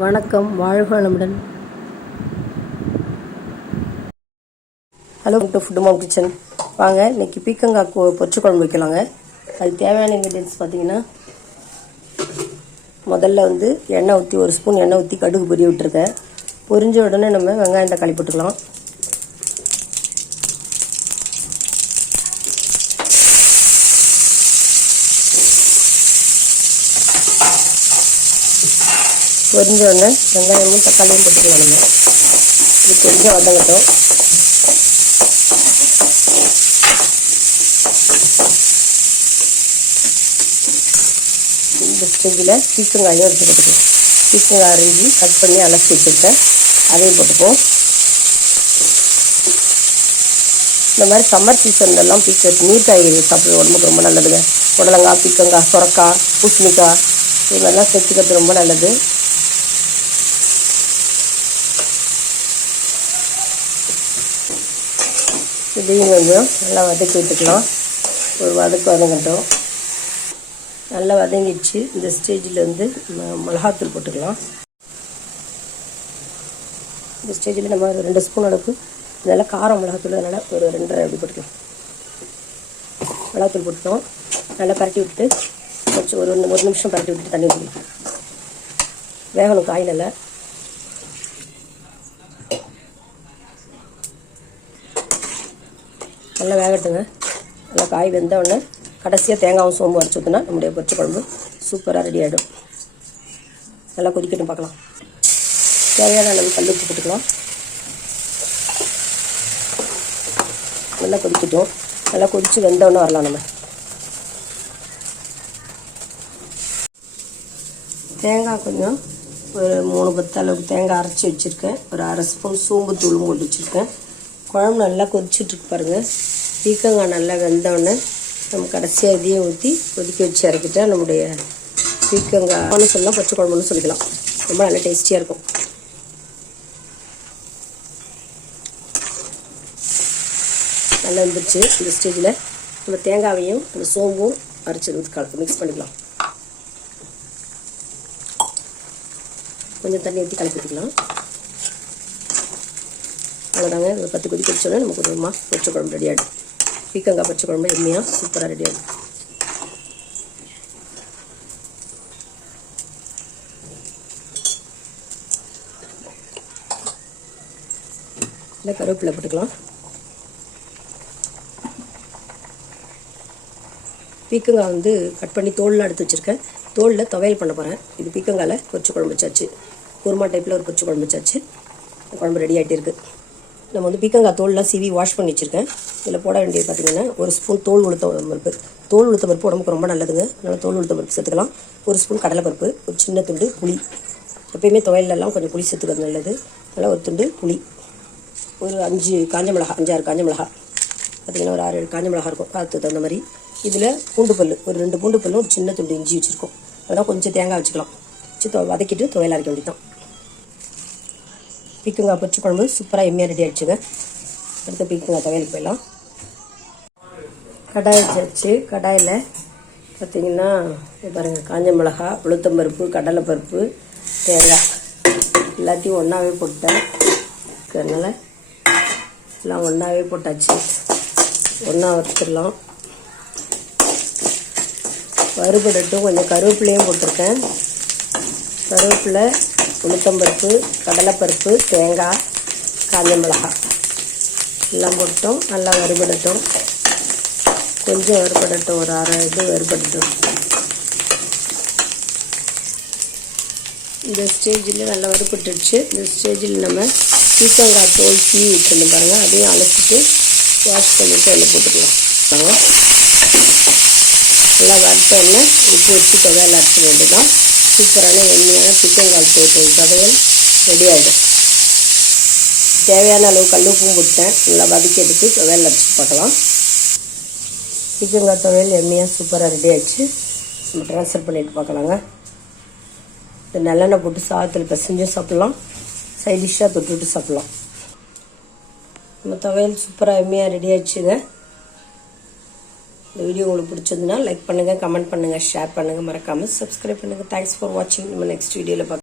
வணக்கம், வாழ்க வளமுடன். Hello to food mom kitchen. வாங்க இன்னைக்கு பீக்கங்காய் பொரிச்சு குழம்பு வைக்கலாங்க. அது தேவையான இன்க்ரீடியன்ஸ் பார்த்தீங்கன்னா, முதல்ல எண்ணெய் ஊற்றி 1 ஸ்பூன் எண்ணெய் ஊற்றி கடுகு பொரிய விட்டுருக்கேன். பொரிஞ்ச உடனே நம்ம வெங்காயம் தக்காளி போட்டுக்கலாம். பொரிஞ்ச உடனே வெங்காயமும் தக்காளியும் போட்டுக்கலாம். நம்ம இது கொஞ்சம் வதங்கட்டும். இந்த ஸ்டேஜில் பீக்கங்காயும் எடுத்து போட்டுக்கலாம். பீக்கங்காய் அரிஞ்சு கட் பண்ணி அலசி வச்சுருக்கேன், அதையும் போட்டுப்போம். இந்த மாதிரி சம்மர் சீசன்லலாம் நீர் காய்கறி சாப்பிட்றது உடம்புக்கு ரொம்ப நல்லதுங்க. புடலங்காய், பீக்கங்காய், சுரக்காய், பூசணிக்காய் இது மாதிரிலாம் சேர்த்துக்கிறது ரொம்ப நல்லது. இதையும் கொஞ்சம் நல்லா வதக்கி விட்டுக்கலாம். ஒரு வதங்கட்டும். நல்லா வதங்கிடுச்சு. இந்த ஸ்டேஜில் மிளகாத்தூள் போட்டுக்கலாம். இந்த ஸ்டேஜில் நம்ம 2 ஸ்பூன் அளவுக்கு நல்லா காரம் மிளகாத்தூள், அதனால் ஒரு 2.5 அப்படி போட்டுக்கலாம். மிளகாத்தூள் போட்டுட்டோம். நல்லா பரட்டி விட்டு கொஞ்சம் ஒரு நிமிஷம் பரட்டி விட்டுட்டு தண்ணி ஊற்றிக்கலாம். வேகணும் காய் நல்லா வேகட்டுங்க. நல்லா காய் வெந்த உடனே கடைசியாக தேங்காயும் சோம்பு அரைச்சி ஊற்றினா நம்முடைய பொரிச்ச குழம்பு சூப்பராக ரெடி ஆகிடும். நல்லா கொதிக்கட்டும், பார்க்கலாம். தேவையான அளவு கல் உப்பு போட்டுக்கலாம். நல்லா கொதிக்கட்டும். நல்லா கொதித்து வெந்தவுடனே வரலாம். நம்ம தேங்காய் கொஞ்சம் ஒரு 3 பத்து அளவுக்கு தேங்காய் அரைச்சி வச்சுருக்கேன். ஒரு 1/2 ஸ்பூன் சோம்பு தூளும் போட்டு வச்சுருக்கேன். குழம்பு நல்லா கொதிச்சுட்ருக்கு பாருங்கள். பீக்கங்காய் நல்லா வெந்தவுடனே நம்ம கடைசியாக இதையும் ஊற்றி கொதிக்க வச்சு இறக்கிட்டா நம்முடைய பீக்கங்காய்னு சொல்லலாம், பச்சை குழம்புன்னு சொல்லிக்கலாம். ரொம்ப நல்லா டேஸ்டியாக இருக்கும். நல்லா வந்துருச்சு. இந்த ஸ்டேஜில் நம்ம தேங்காயையும் அந்த சோம்பும் அரைச்சி மிக்ஸ் பண்ணிக்கலாம். கொஞ்சம் தண்ணி ஊற்றி கலக்கி ஊற்றிக்கலாம். அவ்வளோதாங்க. ஒரு 10 கொதி வச்சோன்னா நமக்கு ஒரு பச்சை குழம்பு ரெடி ஆகிடும். பீக்கங்காய் பச்சை குழம்பு எம்மையாக சூப்பராக ரெடி ஆகிடும். இல்லை கருவேப்பிலை போட்டுக்கலாம். பீக்கங்காய் கட் பண்ணி தோல்லாம் எடுத்து வச்சுருக்கேன். தோலில் துவையல் பண்ண போகிறேன். இது பீக்கங்காயில் பொரிச்ச குழம்பு வச்சாச்சு. குருமா டைப்பில் ஒரு பொரிச்ச குழம்பு வச்சாச்சு. குழம்பு ரெடி ஆகிட்டே இருக்குது. நம்ம பீக்கங்காய் தோல்லாம் சீவி வாஷ் பண்ணி வச்சுருக்கேன். இதில் போட வேண்டியது பார்த்திங்கன்னா 1 ஸ்பூன் தோல் உளுத்தம் பருப்பு. தோல் உளுத்த பருப்பு உடம்புக்கு ரொம்ப நல்லதுங்க. அதனால் தோல் உளுத்த பருப்பு சேர்த்துக்கலாம். 1 ஸ்பூன் கடலைப்பருப்பு, ஒரு சின்ன துண்டு புளி. எப்பயுமே துவையலெல்லாம் கொஞ்சம் புளி சேர்த்துக்கிறது நல்லது. அதனால் ஒரு துண்டு புளி, ஒரு 5 காஞ்ச மிளகா, 5-6 காஞ்ச மிளகா, பார்த்திங்கன்னா ஒரு 6-7 காஞ்ச மிளகா இருக்கும், பார்த்து தகுந்த மாதிரி. இதில் பூண்டு பல், ஒரு 2 பூண்டு பல்லும் ஒரு சின்ன துண்டு இஞ்சி வச்சுருக்கோம். அதெல்லாம் கொஞ்சம் தேங்காய் வச்சுக்கலாம். வச்சு வதக்கிட்டு துவையல் அரைக்க வேண்டியதான். பீக்கங்காய் பொரிச்ச குழம்பு சூப்பராக எம்மையாக ரெடி ஆகிடுச்சுங்க. அடுத்து பீக்கங்காய் துவையலுக்கு போயிடலாம். கடாய் வச்சு கடாயில் பார்த்திங்கன்னா பாருங்கள், காஞ்ச மிளகா, உளுத்தம்பருப்பு, கடலைப்பருப்பு, தேங்காய் எல்லாத்தையும் ஒன்றாவே போட்டேன். அதனால் எல்லாம் ஒன்றாவே போட்டாச்சு. ஒன்றா வறுத்துடலாம். வறுபடட்டும். கொஞ்சம் கருவேப்பிலையும் போட்டிருக்கேன். கருவேப்பிலை, உளுத்தம்பருப்பு, கடலைப்பருப்பு, தேங்காய், காஞ்ச மிளகாய் எல்லாம் போட்டோம். நல்லா வறுபடட்டும். கொஞ்சம் வறுபடட்டும். ஒரு 1/2 இது வறுபடட்டும். இந்த ஸ்டேஜில் நல்லா வறுபட்டுடுச்சு. இந்த ஸ்டேஜில் நம்ம பீக்கங்காய் தோல் சீவி வச்சுருந்தோம் பாருங்கள், அதையும் அலசிட்டு வாஷ் பண்ணிவிட்டு அதில் போட்டுக்கலாம். நல்லா வறுத்தோடனே உப்பு வச்சு துவையல் அரைச்ச வேண்டியதான். சூப்பரான எண்ணெயான பீக்கங்காய் துவையல் ரெடி ஆகிடும். தேவையான அளவு கல் உப்பும் போட்டேன். நல்லா வதக்கி எடுத்து துவையல் அரைச்சி பார்க்கலாம். பீக்கங்காய் துவையல் எண்ணெயாக சூப்பராக ரெடி ஆகிடுச்சு. நம்ம ட்ரான்ஸ்ஃபர் பண்ணிவிட்டு பார்க்கலாங்க. இந்த நல்லெண்ணெய் போட்டு சாதத்தில் பிசைஞ்சும் சாப்பிட்லாம், சைடிஷ்ஷாக தொட்டுவிட்டு சாப்பிட்லாம். நம்ம துவையல் சூப்பராக எண்ணெயாக ரெடி ஆகிடுச்சுங்க. இந்த வீடியோ உங்களுக்கு பிடிச்சிருந்ததுன்னா லைக் பண்ணுங்கள், கமெண்ட் பண்ணுங்கள், ஷேர் பண்ணுங்கள், மறக்காமல் சப்ஸ்கிரைப் பண்ணுங்கள். தேங்க்ஸ் ஃபார் வாட்சிங். நம்ம நெக்ஸ்ட் வீடியோவில் பார்க்கலாம்.